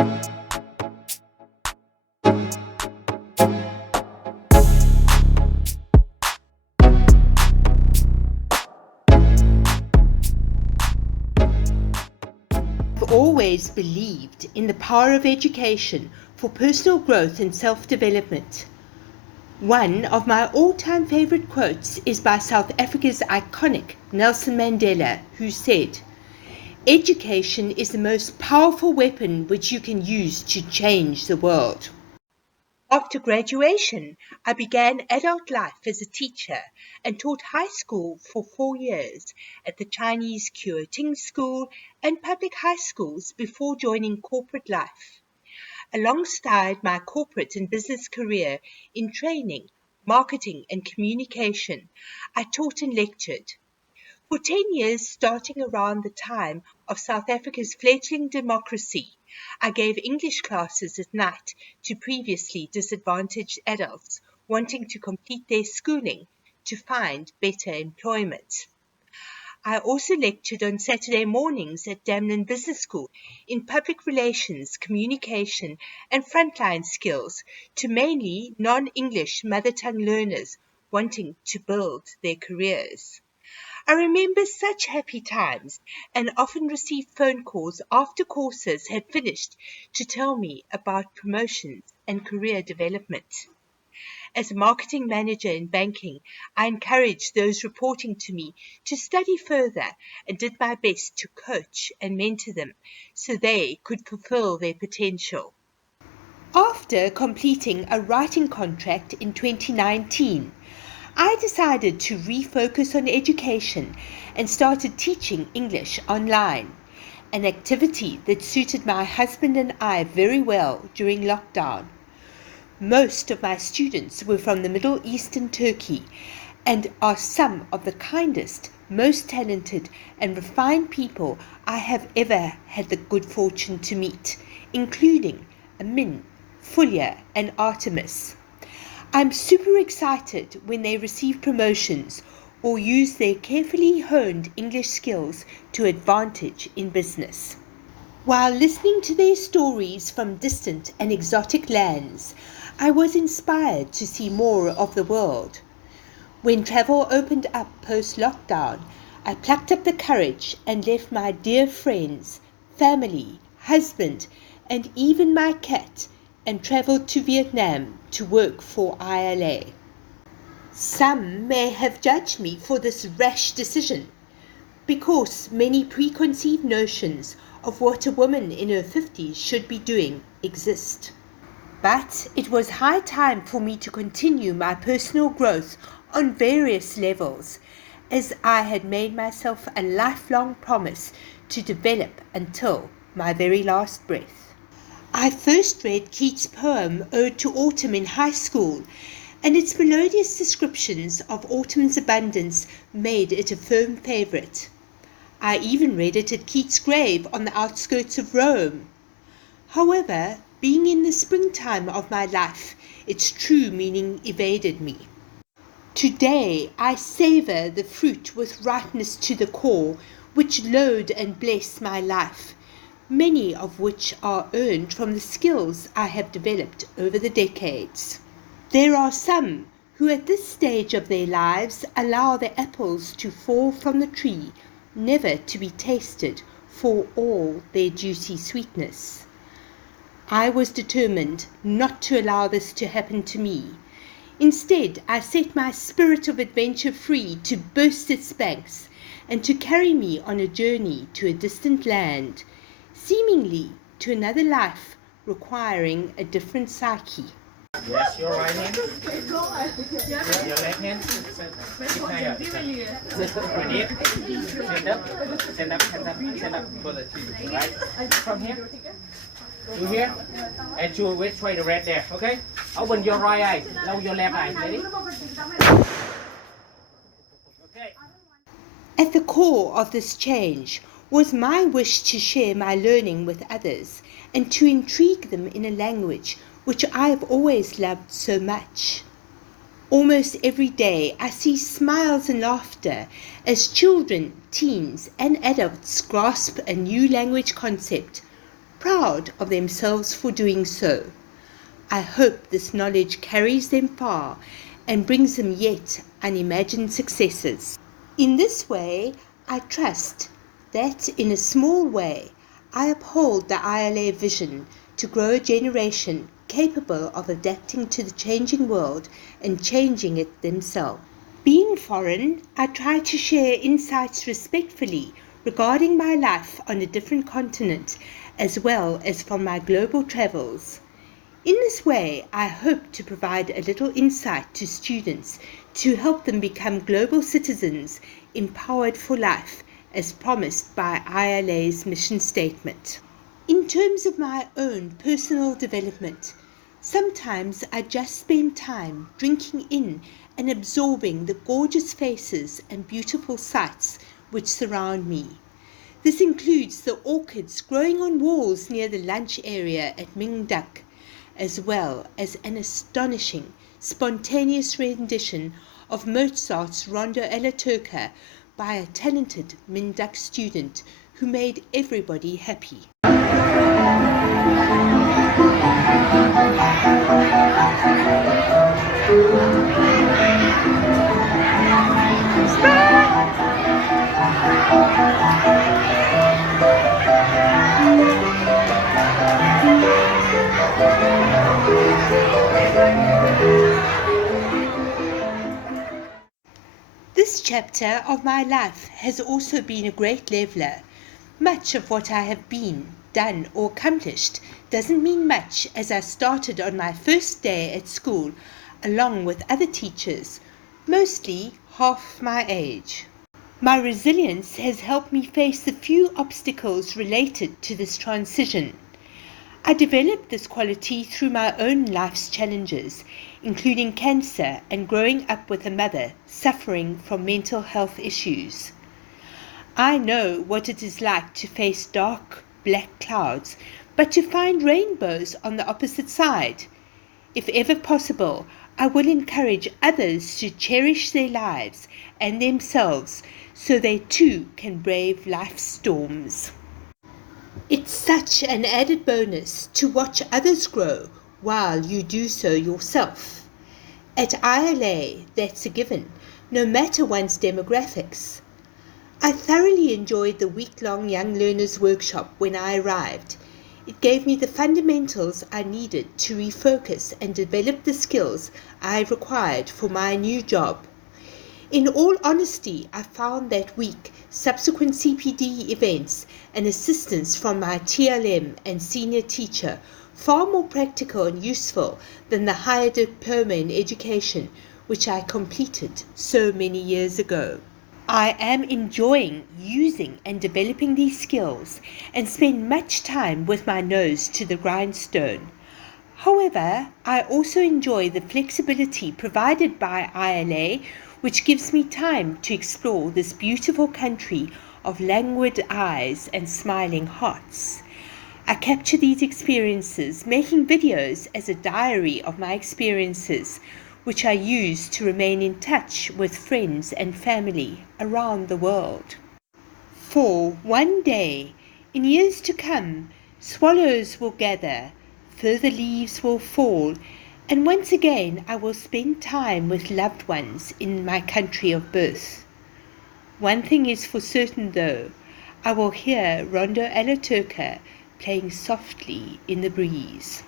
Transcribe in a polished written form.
I've always believed in the power of education for personal growth and self-development. One of my all-time favorite quotes is by South Africa's iconic Nelson Mandela, who said, "Education is the most powerful weapon which you can use to change the world." After graduation, I began adult life as a teacher and taught high school for 4 years at the Chinese Kuo-Ting School and public high schools before joining corporate life. Alongside my corporate and business career in training, marketing and communication, I taught and lectured. For 10 years, starting around the time of South Africa's fledgling democracy, I gave English classes at night to previously disadvantaged adults wanting to complete their schooling to find better employment. I also lectured on Saturday mornings at Damlin Business School in public relations, communication, and frontline skills to mainly non-English mother tongue learners wanting to build their careers. I remember such happy times and often received phone calls after courses had finished to tell me about promotions and career development. As a marketing manager in banking, I encouraged those reporting to me to study further and did my best to coach and mentor them so they could fulfill their potential. After completing a writing contract in 2019, I decided to refocus on education and started teaching English online, an activity that suited my husband and I very well during lockdown. Most of my students were from the Middle East and Turkey and are some of the kindest, most talented and refined people I have ever had the good fortune to meet, including Amin, Fulia and Artemis. I'm super excited when they receive promotions or use their carefully honed English skills to advantage in business. While listening to their stories from distant and exotic lands, I was inspired to see more of the world. When travel opened up post-lockdown, I plucked up the courage and left my dear friends, family, husband, and even my cat and traveled to Vietnam to work for ILA. Some may have judged me for this rash decision because many preconceived notions of what a woman in her 50s should be doing exist. But it was high time for me to continue my personal growth on various levels, as I had made myself a lifelong promise to develop until my very last breath. I first read Keats' poem Ode to Autumn in high school, and its melodious descriptions of autumn's abundance made it a firm favorite. I even read it at Keats' grave on the outskirts of Rome. However, being in the springtime of my life, its true meaning evaded me. Today I savour the fruit with ripeness to the core, which load and bless my life, many of which are earned from the skills I have developed over the decades. There are some who at this stage of their lives allow the apples to fall from the tree, never to be tasted for all their juicy sweetness. I was determined not to allow this to happen to me. Instead, I set my spirit of adventure free to burst its banks and to carry me on a journey to a distant land, seemingly to another life requiring a different psyche. Yes, your right hand. Your left hand. Keep high up. Ready? Stand up. Stand up. Stand up. Stand up. Right. From here. To here. And to which way? The red there. Okay. Open your right eye. Close your left eye. Ready? Okay. At the core of this change was my wish to share my learning with others and to intrigue them in a language which I have always loved so much. Almost every day I see smiles and laughter as children, teens, and adults grasp a new language concept, proud of themselves for doing so. I hope this knowledge carries them far and brings them yet unimagined successes. In this way, I trust that in a small way, I uphold the ILA vision to grow a generation capable of adapting to the changing world and changing it themselves. Being foreign, I try to share insights respectfully regarding my life on a different continent, as well as from my global travels. In this way, I hope to provide a little insight to students to help them become global citizens empowered for life, as promised by ILA's mission statement. In terms of my own personal development, sometimes I just spend time drinking in and absorbing the gorgeous faces and beautiful sights which surround me. This includes the orchids growing on walls near the lunch area at Ming Dak, as well as an astonishing, spontaneous rendition of Mozart's Rondo alla Turca by a talented Ming Dak student who made everybody happy. This chapter of my life has also been a great leveler. Much of what I have been, done or accomplished doesn't mean much, as I started on my first day at school along with other teachers, mostly half my age. My resilience has helped me face the few obstacles related to this transition. I developed this quality through my own life's challenges, including cancer and growing up with a mother suffering from mental health issues. I know what it is like to face dark, black clouds, but to find rainbows on the opposite side. If ever possible, I will encourage others to cherish their lives and themselves so they too can brave life's storms. It's such an added bonus to watch others grow while you do so yourself. At ILA, that's a given, no matter one's demographics. I thoroughly enjoyed the week-long Young Learners Workshop when I arrived. It gave me the fundamentals I needed to refocus and develop the skills I required for my new job. In all honesty, I found that week subsequent CPD events and assistance from my TLM and senior teacher far more practical and useful than the higher diploma in education which I completed so many years ago. I am enjoying using and developing these skills and spend much time with my nose to the grindstone. However, I also enjoy the flexibility provided by ILA, which gives me time to explore this beautiful country of languid eyes and smiling hearts. I capture these experiences, making videos as a diary of my experiences, which I use to remain in touch with friends and family around the world. For one day, in years to come, swallows will gather, further leaves will fall, and once again I will spend time with loved ones in my country of birth. One thing is for certain though, I will hear Rondo alla Turca playing softly in the breeze.